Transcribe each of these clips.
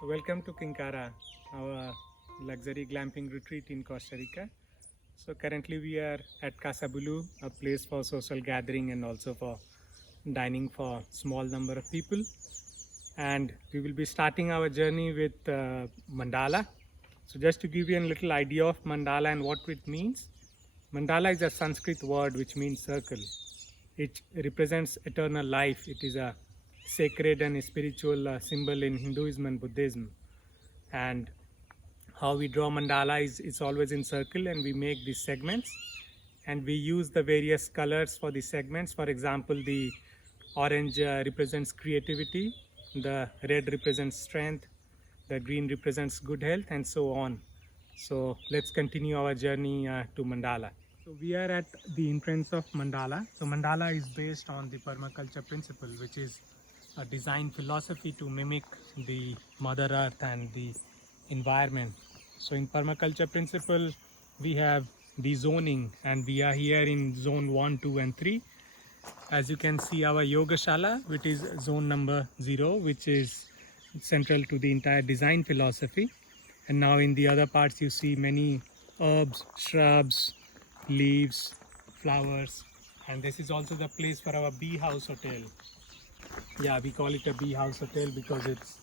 So welcome to Kinkara, our luxury glamping retreat in Costa Rica. So currently we are at Casa Bulu, a place for social gathering and also for dining for small number of people. And we will be starting our journey with Mandala. So just to give you a little idea of Mandala and what it means. Mandala is a Sanskrit word which means circle. It represents eternal life. It is a sacred and spiritual symbol in Hinduism and Buddhism. And how we draw mandala is it's always in circle, and we make these segments and we use the various colors for the segments. For example, the orange represents creativity, the red represents strength, the green represents good health, and so on. So let's continue our journey to mandala. So we are at the entrance of mandala. So mandala is based on the permaculture principle, which is a design philosophy to mimic the mother earth and the environment. So in permaculture principle, we have the zoning, and we are here in zone 1, 2 and 3. As you can see, our yoga shala, which is zone number 0, which is central to the entire design philosophy. And now in the other parts you see many herbs, shrubs, leaves, flowers, and this is also the place for our bee house hotel. Yeah, we call it a bee house hotel because it's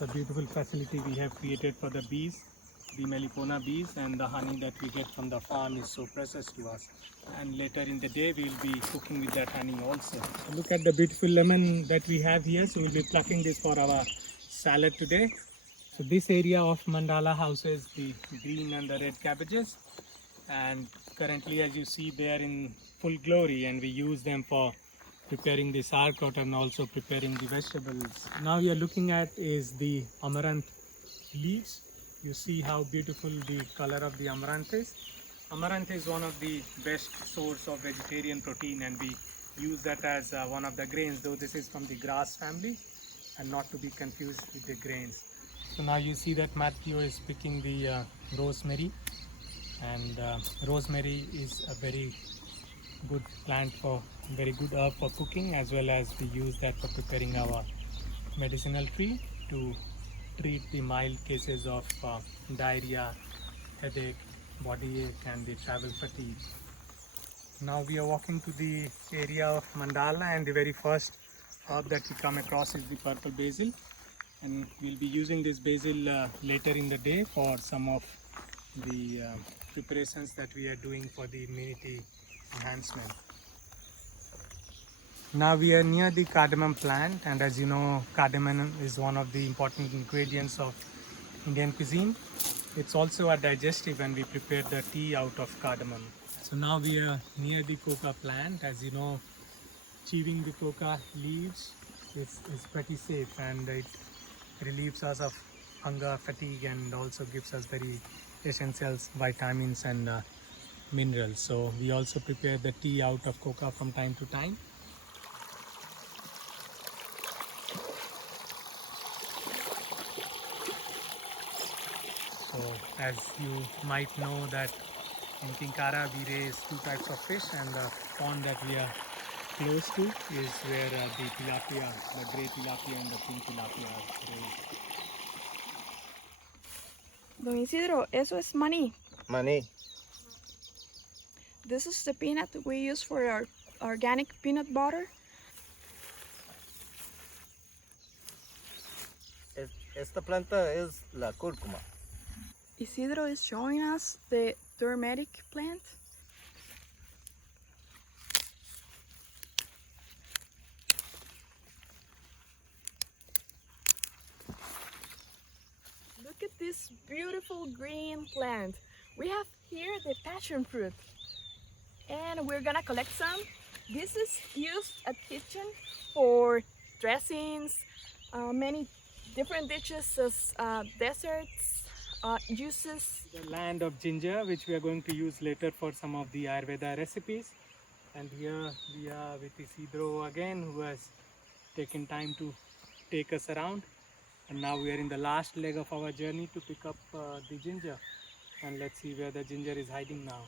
a beautiful facility we have created for the bees, the Melipona bees, and the honey that we get from the farm is so precious to us. And later in the day we will be cooking with that honey also. So look at the beautiful lemon that we have here. So we'll be plucking this for our salad today. So this area of mandala houses the green and the red cabbages, and currently as you see they are in full glory, and we use them for preparing the sauerkraut and also preparing the vegetables. Now we are looking at is the amaranth leaves. You see how beautiful the color of the amaranth is. Amaranth is one of the best source of vegetarian protein, and we use that as one of the grains, though this is from the grass family and not to be confused with the grains. So now you see that Matthew is picking the rosemary, and rosemary is a very good plant, for very good herb for cooking, as well as we use that for preparing our medicinal tree to treat the mild cases of diarrhea, headache, body ache and the travel fatigue. Now we are walking to the area of mandala, and the very first herb that we come across is the purple basil, and we'll be using this basil later in the day for some of the preparations that we are doing for the immunity enhancement. Now we are near the cardamom plant, and as you know, cardamom is one of the important ingredients of Indian cuisine. It's also a digestive, and we prepare the tea out of cardamom. So now we are near the coca plant. As you know, chewing the coca leaves is pretty safe, and it relieves us of hunger, fatigue, and also gives us very essential vitamins and minerals. So we also prepare the tea out of coca from time to time. So as you might know that in Kinkara we raise 2 types of fish, and the pond that we are close to is where the tilapia, the grey tilapia and the pink tilapia are raised. Don Isidro, eso es maní. Maní. This is the peanut we use for our organic peanut butter. Esta planta es la cúrcuma. Isidro is showing us the turmeric plant. Look at this beautiful green plant. We have here the passion fruit, and we're gonna collect some. This is used at kitchen for dressings, many different dishes as desserts, juices. The land of ginger, which we are going to use later for some of the Ayurveda recipes. And here we are with Isidro again, who has taken time to take us around. And now we are in the last leg of our journey to pick up the ginger. And let's see where the ginger is hiding now.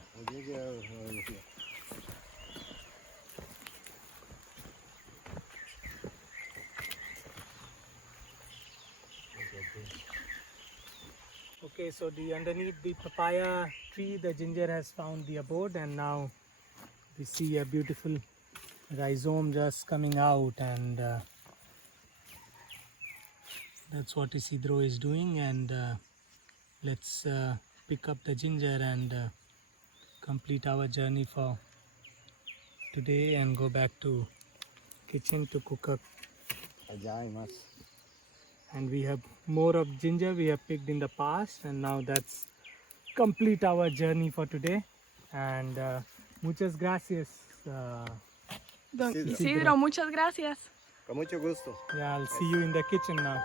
Okay, so underneath the papaya tree, the ginger has found the abode, and now we see a beautiful rhizome just coming out, and that's what Isidro is doing. And let's pick up the ginger and complete our journey for today and go back to kitchen to cook up. And we have more of ginger we have picked in the past, and now that's complete our journey for today. And muchas gracias. Don Isidro. Isidro, muchas gracias. Con mucho gusto. Yeah, I'll see you in the kitchen now.